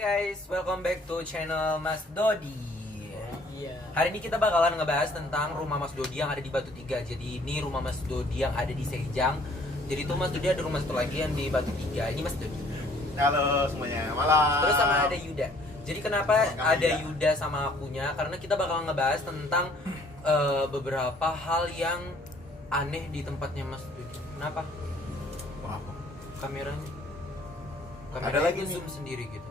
guys, welcome back to channel Mas Dodi. Iya. Hari ini kita bakalan ngebahas tentang rumah Mas Dodi yang ada di Batu Tiga. Jadi ini rumah Mas Dodi yang ada di Sejang. Jadi itu Mas Dodi ada rumah satu lagi yang di Batu Tiga. Ini Mas Dodi. Halo semuanya, malam. Terus sama ada Yuda. Jadi kenapa ada Yuda sama akunya? Karena kita bakal ngebahas tentang beberapa hal yang aneh di tempatnya Mas Dodi. Kenapa? Wah, Kameranya ada lagi nih. zoom sendiri gitu.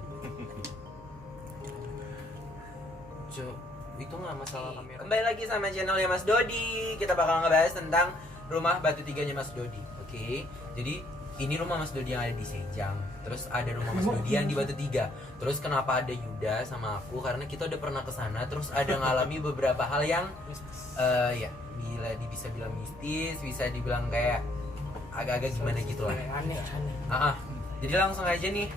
Itu nggak masalah kamera. Kembali lagi sama channelnya Mas Dodi. Kita bakal ngebahas tentang rumah Batu Tiganya Mas Dodi. Oke. Jadi ini rumah Mas Dodi yang ada di Sejang. Terus ada rumah Mas Dodi yang di Batu Tiga. Terus kenapa ada Yuda sama aku? Karena kita udah pernah ke sana. Terus ada ngalami beberapa hal yang ya bisa bilang mistis, bisa dibilang kayak agak-agak gimana gitu lah. Aneh. Jadi langsung aja nih.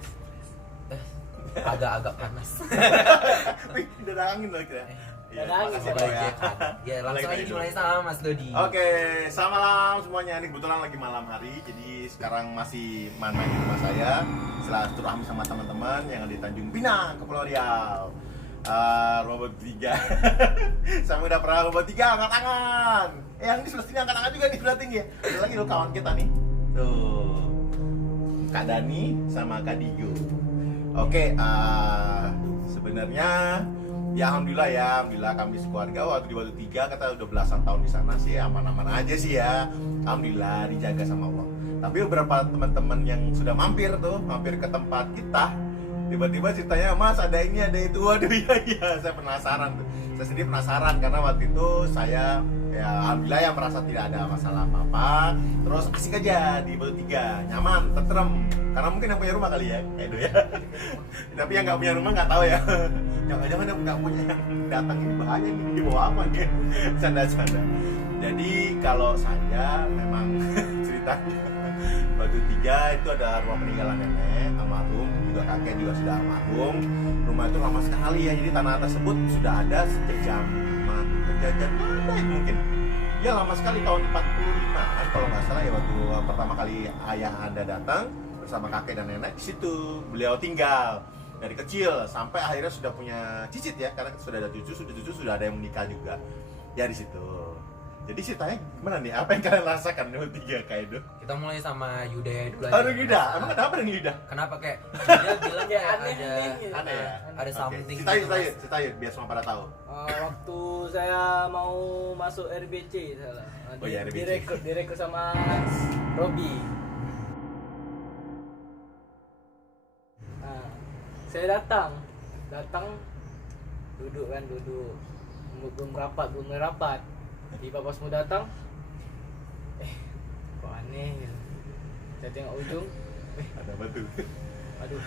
Agak-agak panas. Wih, udah ada angin loh kita. Udah ada angin, makasih udah Bro, aja ya. kan. Ya langsung Lagi aja itu. dimulai sama Mas Dodi. Oke, selamat malam semuanya. Ini kebetulan lagi malam hari, jadi sekarang masih main di rumah saya. Silaturahmi sama teman-teman yang ada di Tanjung Pinang, Kepulauan Riau. Robot 3. Saya udah pernah robot 3, angkat tangan. Yang di sebelah sini angkat tangan juga, di sebelah tinggi ya. Ada lagi loh kawan kita nih. Tuh. Kak Dani sama Kak Digo. Oke, sebenarnya ya alhamdulillah kami sekeluarga waktu di Batu Tiga kita udah belasan tahun di sana sih aman-aman aja sih ya. Alhamdulillah dijaga sama Allah. Tapi beberapa teman-teman yang sudah mampir ke tempat kita, tiba-tiba ceritanya, Mas ada ini ada itu. Waduh iya saya penasaran tuh. Saya sendiri penasaran karena waktu itu saya ya alhamdulillah yang merasa tidak ada masalah apa-apa. Terus asik aja di Batu Tiga, nyaman, tentrem. Karena mungkin yang punya rumah kali ya, kayak itu ya. Tapi yang nggak punya rumah nggak tahu ya. Jangan-jangan yang nggak punya yang datang ini bahaya nih, di bawah apa nih? Canda-canda. Jadi kalau saya memang ceritanya Batu Tiga itu ada rumah peninggalan nenek almarhum, juga kakek juga sudah almarhum. Rumah itu lama sekali ya, jadi tanah tersebut sudah ada sejak zaman penjajahan mana itu mungkin. Ya lama sekali, tahun 45-an kalau nggak salah ya, waktu pertama kali ayah Anda datang bersama kakek dan nenek di situ beliau tinggal dari kecil sampai akhirnya sudah punya cicit ya, karena sudah ada cucu sudah ada yang menikah juga ya di situ. Jadi ceritanya gimana nih? Apa yang kalian rasakan di Batu Tiga kayak itu? Kita mulai sama Yuda ya dulu aja. Aduh Yuda, emang kenapa dengan Yuda? Kenapa kayak Yuda bilang Ya, kayak aneh. ada ya? ada Oke, something. Ceritain biar semua pada tahu. Waktu saya mau masuk RBC salah. Oh iya, RBC. Direkrut sama Robi. Nah, saya datang duduk belum rapat. Tiba pas mau datang, kok aneh gitu. Saya tengok ujung, Ada batu aduh,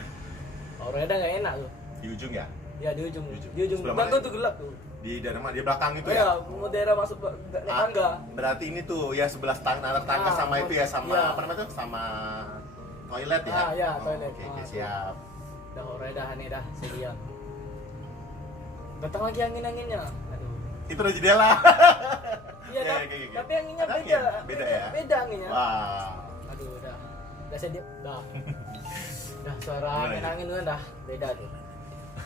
auranya nggak enak tuh. di ujung ya? Ya di ujung Sebelah belakang mana? tuh gelap tuh. Di daerah mana? Di belakang itu Oh ya? ya, mau daerah masuk naik tangga. Berarti ini tuh ya sebelah tangga sama itu ya, sama iya. apa namanya tuh? Sama toilet ya? Iya, toilet. Oke, siap. Dah auranya dah aneh dah, saya diam. Datang lagi anginnya. Aduh. Itu udah jendela. Iya, Ya, tapi, oke. tapi anginnya Ada beda. angin? Beda ya? Beda anginnya. Wah. Aduh, udah saya diam. Dah suara Gimana angin kan dah beda tuh.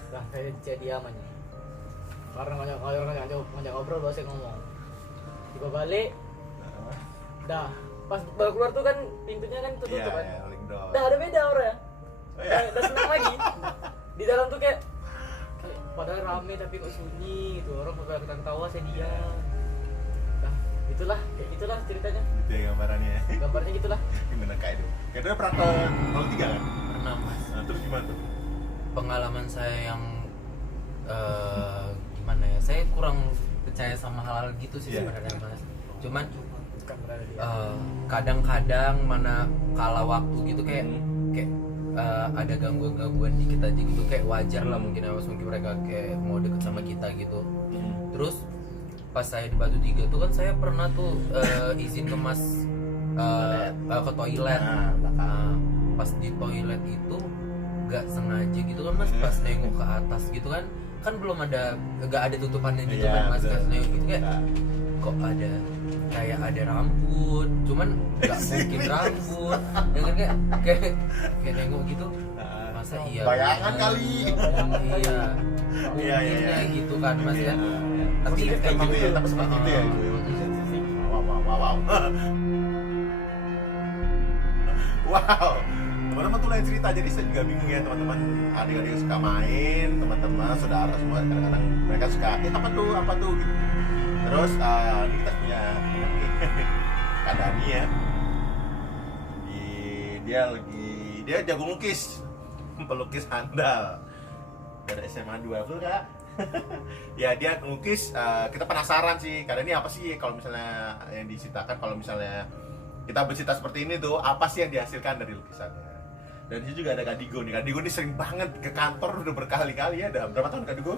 Dah saya diam aja. Karena ngajak ngobrol baru saya ngomong. Tiba balik, dah pas baru keluar tuh kan pintunya kan tutup Iya, kan. ya, rolling door. Dah ada beda auranya. Oh, ya? Udah senang lagi. Di dalam tuh kayak padahal rame tapi kok sunyi gitu. Orang pada ketawa saya diam. Dah, kayak gitulah ceritanya. Itu ya gambarannya ya. Gambarnya gitulah. Gimana kayak itu? Kayak itu pernah ke Batu Tiga kan? Pernah Mas. Nah, terus gimana tuh? Pengalaman saya yang gimana ya? Saya kurang percaya sama hal-hal gitu sih Iya. sebenarnya Mas. Cuman Bukan berada di kadang-kadang mana kala waktu gitu kayak ada gangguan dikit aja gitu, kayak wajar lah mungkin ya Mas, mungkin mereka kayak mau deket sama kita gitu. Terus pas saya di Batu Tiga tuh kan saya pernah tuh izin ke Mas ke toilet. Nah, pas di toilet itu nggak sengaja gitu kan Mas, pas nengok ke atas gitu kan belum ada, nggak ada tutupannya gitu Iya, kan Mas, betul. pas nengok gitu kayak Nah. kok ada kayak ada rambut, cuman nggak mungkin rambut, ya kan kayak nengok gitu, masa iya Bayangan kali. iya Iya, iya, mungkin iya. ya gitu kan mas Iya. ya tapi Positif kayak emang gitu ya, tapi seperti itu ya itu. Wow. Wow. Teman-teman tuh lain cerita, jadi saya juga bingung ya teman-teman, adik-adik suka main, teman-teman, saudara semua kadang-kadang mereka suka, apa tuh gitu. Terus ini kita punya teman nih, Kak Dani ya. Dia jago lukis, pelukis handal dari SMA 2 tuh Kak. Ya dia ngelukis, kita penasaran sih karena ini apa sih kalau misalnya yang diceritakan, kalau misalnya kita bercerita seperti ini tuh apa sih yang dihasilkan dari lukisannya. Dan di sini juga ada Kak Digo nih. Kak Digo ini sering banget ke kantor udah berkali-kali ya. Udah berapa tahun Kak Digo?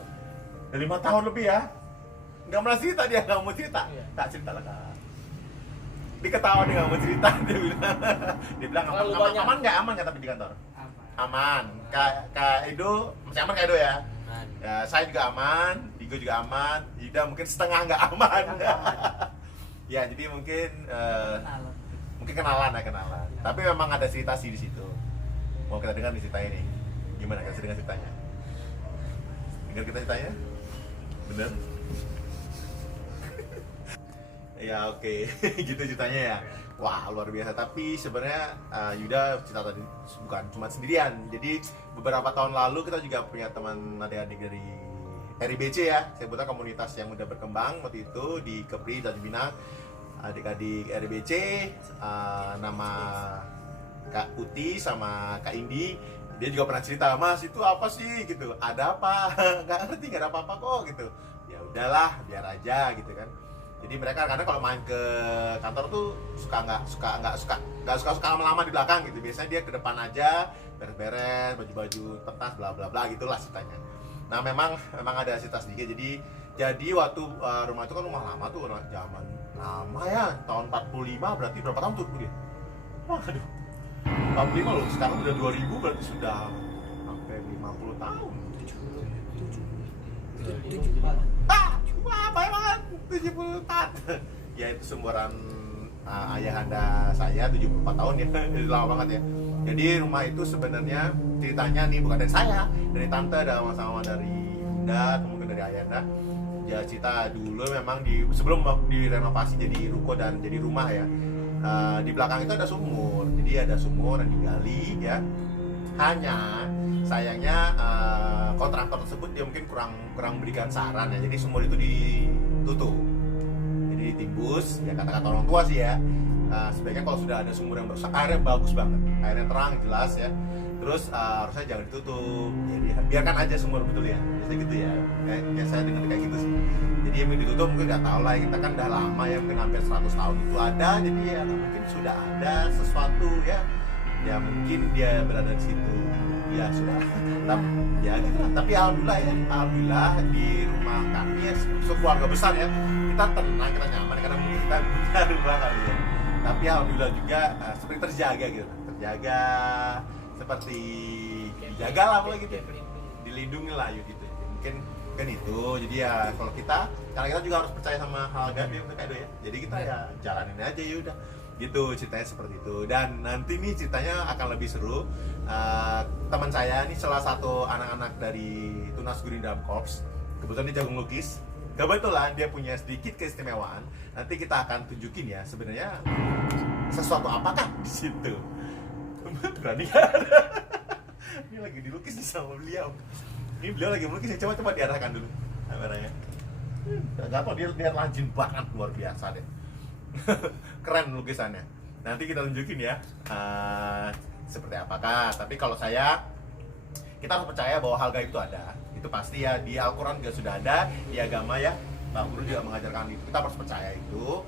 Udah 5 tahun lebih ya. Nggak mau cerita dia, nggak mau cerita. Iya. Tak cerita lah Kak. Diketawa dia nggak mau cerita, dia bilang Terlalu aman banyak. aman nggak tapi di kantor Aman. aman. Kak Edo masih aman Kak Edo ya? Man. Ya, saya juga aman, Digo juga aman, Yuda mungkin setengah nggak aman. Setengah nggak Ya, jadi mungkin kenalan. Tapi memang ada cerita sih di situ. Mau kita dengar nih ceritanya nih. Gimana kita dengar ceritanya? Dengar kita ceritanya? Bener? Ya oke, gitu ceritanya ya. Wah luar biasa. Tapi sebenarnya Yuda cerita tadi bukan cuma sendirian. Jadi beberapa tahun lalu kita juga punya teman adik-adik dari RIBC ya. Saya sebutnya komunitas yang udah berkembang waktu itu di Kepri dan Pinang. Adik-adik RIBC, nama Kak Uti sama Kak Indi, dia juga pernah cerita, Mas itu apa sih gitu, ada apa? Nggak ngerti, nggak ada apa-apa kok gitu. Ya udahlah, biar aja gitu kan. Jadi mereka karena kalau main ke kantor tuh nggak suka lama-lama di belakang gitu. Biasanya dia ke depan aja, beres-beres, baju-baju pentas, bla bla bla gitulah ceritanya. Nah memang ada cerita sedikit. Jadi waktu rumah itu kan rumah lama tuh, zaman lama ya, tahun 45 berarti berapa tahun tuh dia? Waduh, 45 loh, sekarang udah 2000 berarti sudah sampai 50 tahun. 74. Wah, banyak banget, 74. Ya itu seumuran ayahanda saya, 74 tahun ya, jadi lama banget ya. Jadi rumah itu sebenarnya ceritanya nih bukan dari saya, dari tante, sama dari bunda atau mungkin dari ayahanda. Ya cerita dulu memang sebelum direnovasi jadi ruko dan jadi rumah ya. Di belakang itu ada sumur, jadi ada sumur yang digali ya. Hanya sayangnya kontraktor tersebut dia mungkin kurang berikan saran ya, jadi sumur itu ditutup, jadi ditimbus ya, kata-kata orang tua sih ya. Sebaiknya kalau sudah ada sumur yang berusak, airnya bagus banget, airnya terang jelas ya, terus harusnya jangan ditutup, jadi biarkan aja sumur, betul ya, biasanya gitu ya, kayak saya dengar kayak gitu sih. Jadi yang ditutup mungkin nggak tahu lah, kita kan udah lama ya, mungkin hampir 100 tahun itu ada, jadi ya mungkin sudah ada sesuatu ya mungkin dia berada di situ, ya sudah. Tapi ya gitu lah. Tapi alhamdulillah di rumah kami ya, sekeluarga besar ya, kita tenang, kita nyaman karena mungkin kita punya rumah kali ya. Tapi alhamdulillah juga seperti terjaga gitu, seperti dijaga lah apa gitu, dilindungi lah gitu. Mungkin kan itu. Jadi ya kalau karena kita juga harus percaya sama hal gaib ya kayak ya. Jadi kita ya jalanin aja ya udah. Gitu ceritanya seperti itu. Dan nanti nih ceritanya akan lebih seru. Teman saya ini salah satu anak-anak dari Tunas Gurindam Corps. Kebetulan dia jago lukis. Kebetulan dia punya sedikit keistimewaan. Nanti kita akan tunjukin ya sebenarnya sesuatu apakah di situ. Berani kan? Ini lagi dilukis sama beliau. Ini beliau lagi melukis, coba diarahkan dulu kameranya. Gak tau, dia rajin banget, luar biasa deh. Keren lukisannya. Nanti kita tunjukin ya seperti apakah. Tapi kalau kita harus percaya bahwa hal gaib itu ada. Itu pasti ya, di Al-Quran juga sudah ada, di agama ya, Pak Guru juga mengajarkan itu. Kita harus percaya itu.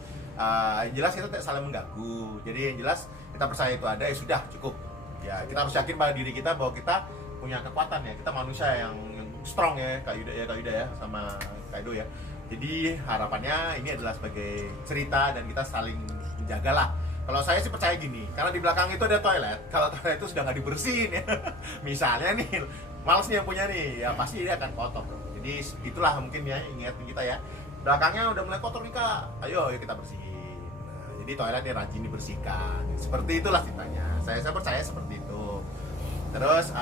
Yang jelas kita tidak saling mengganggu. Jadi yang jelas kita percaya itu ada, ya sudah cukup. Ya kita harus yakin pada diri kita bahwa kita punya kekuatan ya. Kita manusia yang strong ya, Kak Yuda ya, sama Kak Edo ya. Jadi harapannya ini adalah sebagai cerita dan kita saling menjagalah. Kalau saya sih percaya gini, karena di belakang itu ada toilet. Kalau toilet itu sudah nggak dibersihin ya, misalnya nih, males nih yang punya nih, ya pasti dia akan kotor. Jadi itulah mungkin ya, ingetin kita ya. Belakangnya udah mulai kotor nih Kak, ayo kita bersihin. Nah, jadi toilet dia rajin dibersihkan. Seperti itulah ceritanya. Saya percaya seperti itu. Terus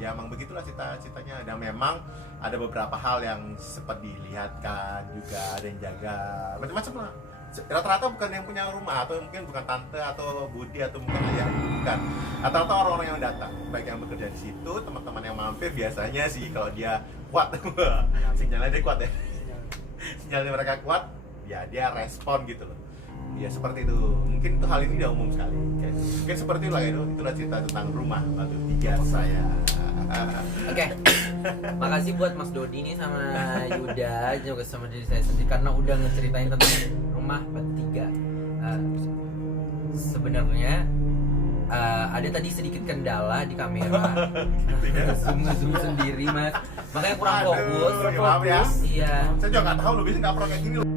ya emang begitulah cita-citanya. Dan memang ada beberapa hal yang sempat dilihatkan juga, ada yang jaga macam-macam lah. Rata-rata bukan yang punya rumah, atau mungkin bukan tante atau budi atau mungkin ayah, bukan. Rata-rata orang-orang yang datang, baik yang bekerja di situ, teman-teman yang mampir biasanya sih kalau dia kuat, sinyalnya dia kuat ya, sinyalnya mereka kuat, ya dia respon gitu loh. Ya seperti itu. Mungkin itu hal ini udah umum sekali. Mungkin seperti itulah cerita tentang rumah Batu Tiga saya. Oke. Makasih buat Mas Dodi nih sama Yuda juga sama diri saya sendiri karena udah ngeceritain tentang rumah Batu Tiga. Sebenarnya ada tadi sedikit kendala di kamera. Zoom sendiri Mas. Makanya kurang fokus. Maaf ya. Iya. Saya juga nggak tahu loh, biasanya nggak pernah kayak gini loh.